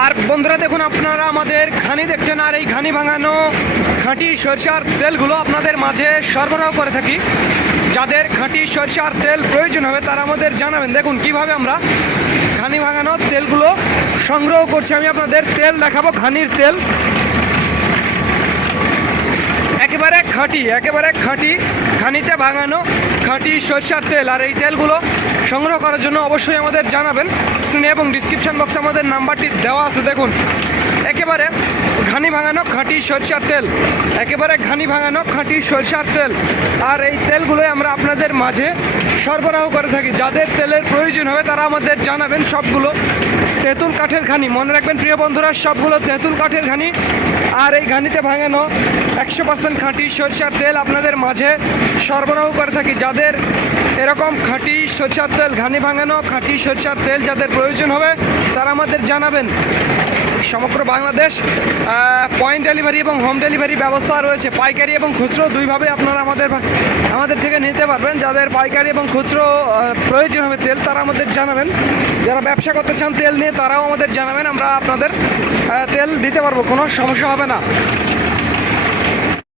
আর বন্ধুরা দেখুন, আপনারা আমাদের ঘানি দেখছেন, আর এই ঘানি ভাঙানো খাঁটি সরষার তেলগুলো আপনাদের মাঝে সরবরাহ করে থাকি। যাদের খাঁটি সরষার তেল প্রয়োজন হবে, তারা আমাদের জানাবেন। দেখুন, কীভাবে আমরা ঘানি ভাঙানো তেলগুলো সংগ্রহ করছি। আমি আপনাদের তেল দেখাবো, ঘানির তেল। একেবারে খাঁটি একেবারে খাঁটি খানিতে ভাঙানো খাঁটি সরষার তেল আর এই তেলগুলো সংগ্রহ করার জন্য অবশ্যই আমাদের জানাবেন। স্ক্রিনে এবং ডিসক্রিপশান বক্সে আমাদের নাম্বারটি দেওয়া আছে, দেখুন। একেবারে ঘানি ভাঙানো খাঁটি সরষার তেল। একেবারে ঘানি ভাঙানো খাঁটি সরষার তেল। আর এই তেলগুলোই আমরা আপনাদের মাঝে সরবরাহ করে থাকি। যাদের তেলের প্রয়োজন হবে তারা আমাদের জানাবেন সবগুলো। তেঁতুল কাঠের ঘানি, মনে রাখবেন প্রিয় বন্ধুরা, সবগুলো তেঁতুল কাঠের ঘানি। আর এই ঘানিতে ভাঙানো একশো পার্সেন্ট খাঁটি সরষার তেল আপনাদের মাঝে সরবরাহ করে থাকি। যাদের এরকম খাঁটি সরষার তেল, ঘানি ভাঙানো খাঁটি সরষার তেল যাদের প্রয়োজন হবে, তারা আমাদের জানাবেন। সমগ্র বাংলাদেশ পয়েন্ট ডেলিভারি এবং হোম ডেলিভারি ব্যবস্থা রয়েছে। পাইকারি এবং খুচরো দুইভাবে আপনারা আমাদের আমাদের থেকে নিতে পারবেন। যাদের পাইকারি এবং খুচরো প্রয়োজন হবে তেল, তারা আমাদের জানাবেন। যারা ব্যবসা করতে চান তেল নিয়ে, তারাও আমাদের জানাবেন। আমরা আপনাদের তেল দিতে পারব, কোনো সমস্যা হবে না।